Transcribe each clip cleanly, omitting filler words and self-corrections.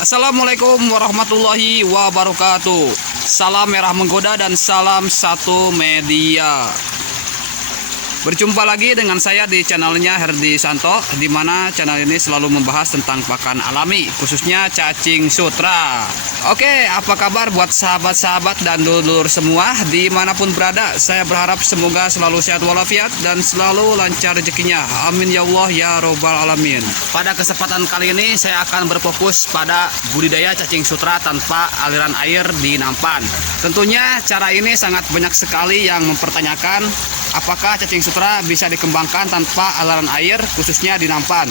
Assalamualaikum warahmatullahi wabarakatuh. Salam merah menggoda dan salam satu media. Berjumpa lagi dengan saya di channelnya Herdi Santo, di mana channel ini selalu membahas tentang pakan alami, khususnya cacing sutra. Oke, apa kabar buat sahabat-sahabat dan dulur semua dimanapun berada? Saya berharap semoga selalu sehat walafiat dan selalu lancar rezekinya. Amin ya Allah ya robbal alamin. Pada kesempatan kali ini saya akan berfokus pada budidaya cacing sutra tanpa aliran air di nampan. Tentunya cara ini sangat banyak sekali yang mempertanyakan apakah cacing sutra bisa dikembangkan tanpa aliran air khususnya di nampan.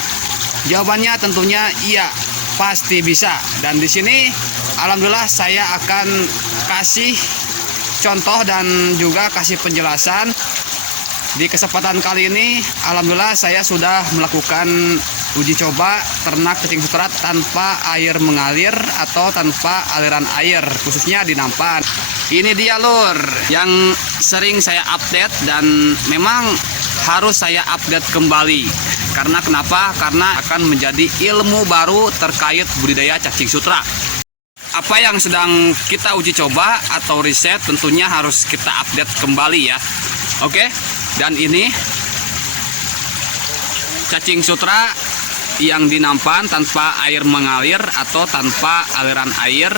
Jawabannya tentunya iya, pasti bisa. Dan di sini alhamdulillah saya akan kasih contoh dan juga kasih penjelasan. Di kesempatan kali ini alhamdulillah saya sudah melakukan uji coba ternak cacing sutra tanpa air mengalir atau tanpa aliran air khususnya di nampan. Ini dia lur yang sering saya update dan memang harus saya update kembali. Karena kenapa? Karena akan menjadi ilmu baru terkait budidaya cacing sutra. Apa yang sedang kita uji coba atau riset tentunya harus kita update kembali ya. Oke, dan ini cacing sutra yang dinampan tanpa air mengalir atau tanpa aliran air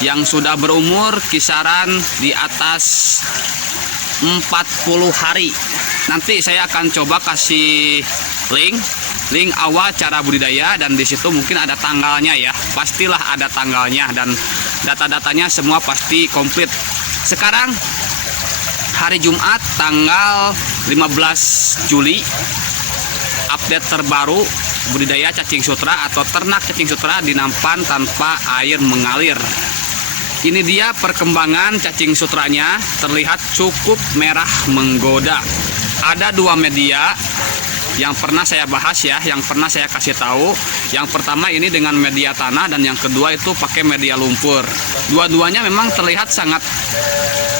yang sudah berumur kisaran di atas 40 hari. Nanti saya akan coba kasih link awal cara budidaya, dan di situ mungkin ada tanggalnya ya. Pastilah ada tanggalnya dan data-datanya semua pasti komplit. Sekarang hari Jumat tanggal 15 Juli, update terbaru budidaya cacing sutra atau ternak cacing sutra di nampan tanpa air mengalir. Ini dia perkembangan cacing sutranya, terlihat cukup merah menggoda. Ada dua media yang pernah saya bahas ya, yang pernah saya kasih tahu. Yang pertama ini dengan media tanah dan yang kedua itu pakai media lumpur. Dua-duanya memang terlihat sangat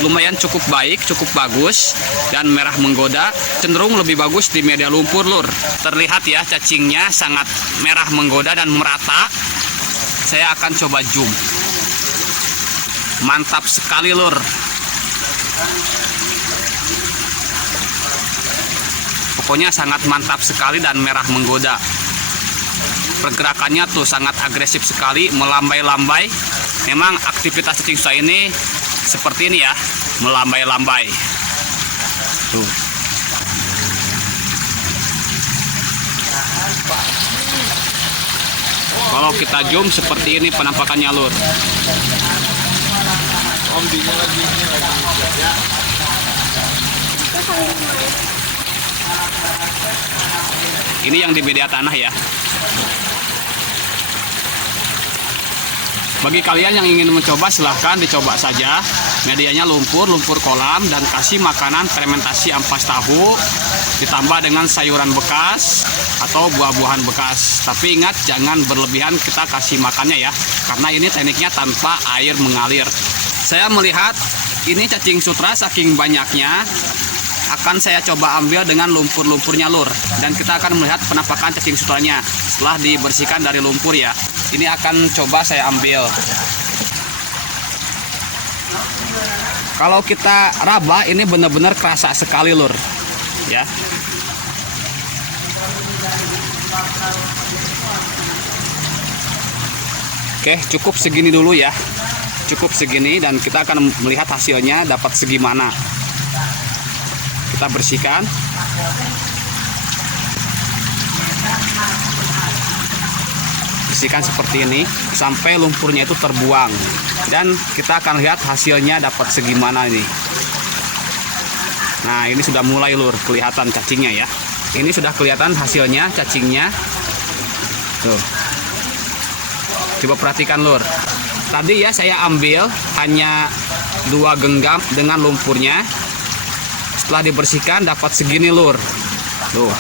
lumayan cukup baik, cukup bagus dan merah menggoda. Cenderung lebih bagus di media lumpur lur. Terlihat ya cacingnya sangat merah menggoda dan merata. Saya akan coba zoom. Mantap sekali lur. Pokoknya sangat mantap sekali dan merah menggoda. Pergerakannya tuh sangat agresif sekali, melambai-lambai. Memang aktivitas cacing sutra ini seperti ini ya, melambai-lambai. Tuh. Kalau kita zoom seperti ini penampakannya lur. Ini yang di media tanah ya. Bagi kalian yang ingin mencoba silahkan dicoba saja. Medianya lumpur kolam dan kasih makanan fermentasi ampas tahu ditambah dengan sayuran bekas atau buah-buahan bekas. Tapi ingat jangan berlebihan kita kasih makannya ya, karena ini tekniknya tanpa air mengalir. Saya melihat ini cacing sutra saking banyaknya akan saya coba ambil dengan lumpur-lumpurnya lur, dan kita akan melihat penampakan cacing sutranya setelah dibersihkan dari lumpur ya. Ini akan coba saya ambil. Kalau kita raba ini benar-benar kerasa sekali lur ya. Oke, cukup segini dulu ya. Cukup segini dan kita akan melihat hasilnya dapat segimana. Kita bersihkan. Bersihkan seperti ini sampai lumpurnya itu terbuang, dan kita akan lihat hasilnya dapat segimana ini. Nah, ini sudah mulai lur kelihatan cacingnya ya. Ini sudah kelihatan hasilnya cacingnya. Tuh. Coba perhatikan lur. Tadi ya saya ambil hanya 2 genggam dengan lumpurnya. Setelah dibersihkan dapat segini lur. Tuh.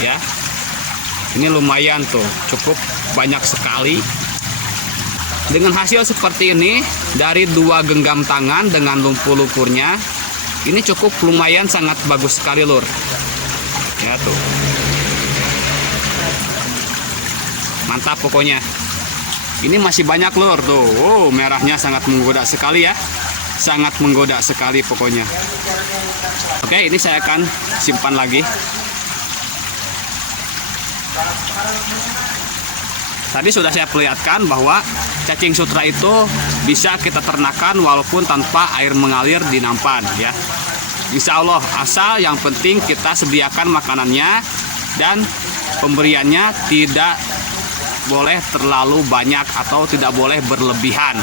Ya. Ini lumayan tuh, cukup banyak sekali. Dengan hasil seperti ini dari 2 genggam tangan dengan lumpur-lumpurnya, ini cukup lumayan sangat bagus sekali lur. Ya tuh. Mantap pokoknya. Ini masih banyak lur tuh. Oh, merahnya sangat menggoda sekali ya. Sangat menggoda sekali pokoknya. Oke, ini saya akan simpan lagi. Tadi sudah saya perlihatkan bahwa cacing sutra itu bisa kita ternakan walaupun tanpa air mengalir di nampan ya. Insya Allah, asal yang penting kita sediakan makanannya dan pemberiannya tidak boleh terlalu banyak atau tidak boleh berlebihan.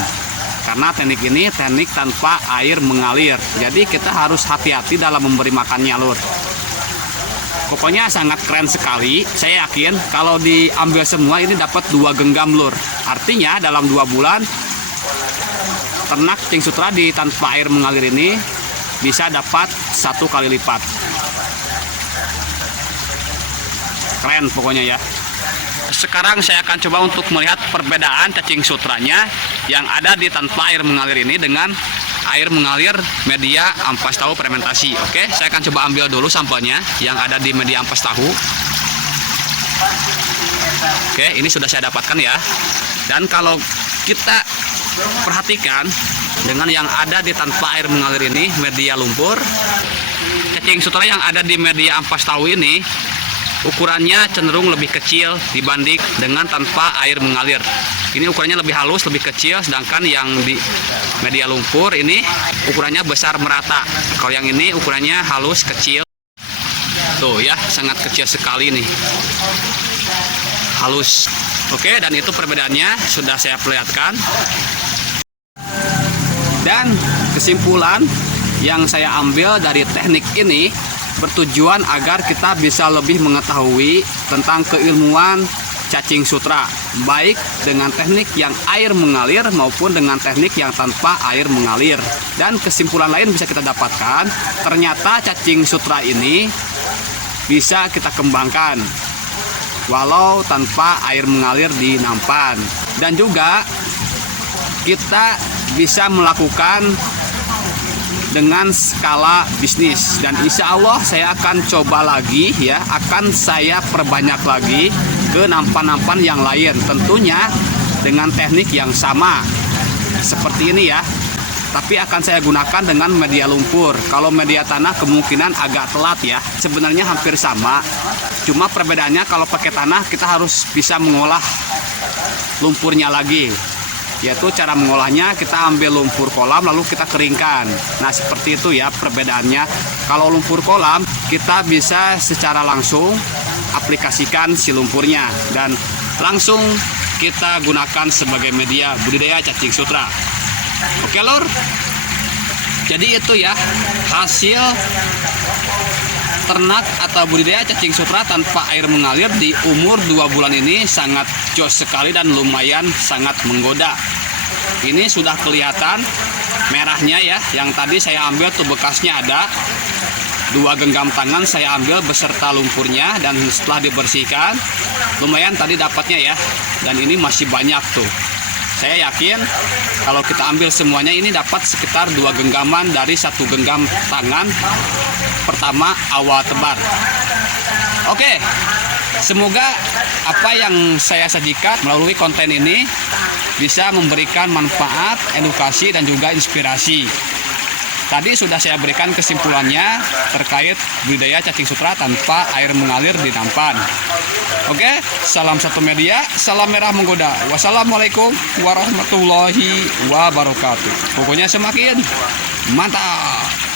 Karena teknik ini teknik tanpa air mengalir. Jadi kita harus hati-hati dalam memberi makannya lur. Pokoknya sangat keren sekali. Saya yakin kalau diambil semua ini dapat 2 genggam lur. Artinya dalam 2 bulan ternak cacing sutra di tanpa air mengalir ini bisa dapat 1 kali lipat. Keren pokoknya ya. Sekarang saya akan coba untuk melihat perbedaan cacing sutranya yang ada di tanpa air mengalir ini dengan air mengalir media ampas tahu fermentasi. Oke, saya akan coba ambil dulu sampelnya yang ada di media ampas tahu. Oke, ini sudah saya dapatkan ya. Dan kalau kita perhatikan dengan yang ada di tanpa air mengalir ini media lumpur, cacing sutra yang ada di media ampas tahu ini ukurannya cenderung lebih kecil dibanding dengan tanpa air mengalir. Ini ukurannya lebih halus, lebih kecil, sedangkan yang di media lumpur ini ukurannya besar merata. Kalau yang ini ukurannya halus, kecil. Tuh ya, sangat kecil sekali nih. Halus. Oke, dan itu perbedaannya sudah saya perlihatkan. Dan kesimpulan yang saya ambil dari teknik ini bertujuan agar kita bisa lebih mengetahui tentang keilmuan cacing sutra, baik dengan teknik yang air mengalir maupun dengan teknik yang tanpa air mengalir. Dan kesimpulan lain bisa kita dapatkan, ternyata cacing sutra ini bisa kita kembangkan walau tanpa air mengalir di nampan. Dan juga kita bisa melakukan dengan skala bisnis, dan insya Allah saya akan coba lagi ya, akan saya perbanyak lagi ke nampan-nampan yang lain, tentunya dengan teknik yang sama seperti ini ya, tapi akan saya gunakan dengan media lumpur. Kalau media tanah kemungkinan agak telat ya, sebenarnya hampir sama, cuma perbedaannya kalau pakai tanah kita harus bisa mengolah lumpurnya lagi, yaitu cara mengolahnya kita ambil lumpur kolam lalu kita keringkan. Nah seperti itu ya perbedaannya. Kalau lumpur kolam kita bisa secara langsung aplikasikan si lumpurnya dan langsung kita gunakan sebagai media budidaya cacing sutra. Oke lor, jadi itu ya hasil ternak atau budidaya cacing sutra tanpa air mengalir di umur 2 bulan ini sangat jos sekali dan lumayan sangat menggoda. Ini sudah kelihatan merahnya ya, yang tadi saya ambil tuh bekasnya ada 2 genggam tangan saya ambil beserta lumpurnya, dan setelah dibersihkan lumayan tadi dapatnya ya, dan ini masih banyak tuh. Saya yakin kalau kita ambil semuanya ini dapat sekitar 2 genggaman dari 1 genggam tangan pertama awal tebar. Oke, semoga apa yang saya sajikan melalui konten ini bisa memberikan manfaat, edukasi, dan juga inspirasi. Tadi sudah saya berikan kesimpulannya terkait budidaya cacing sutra tanpa air mengalir di nampan. Oke, salam satu media, salam merah menggoda. Wassalamualaikum warahmatullahi wabarakatuh. Pokoknya semakin mantap.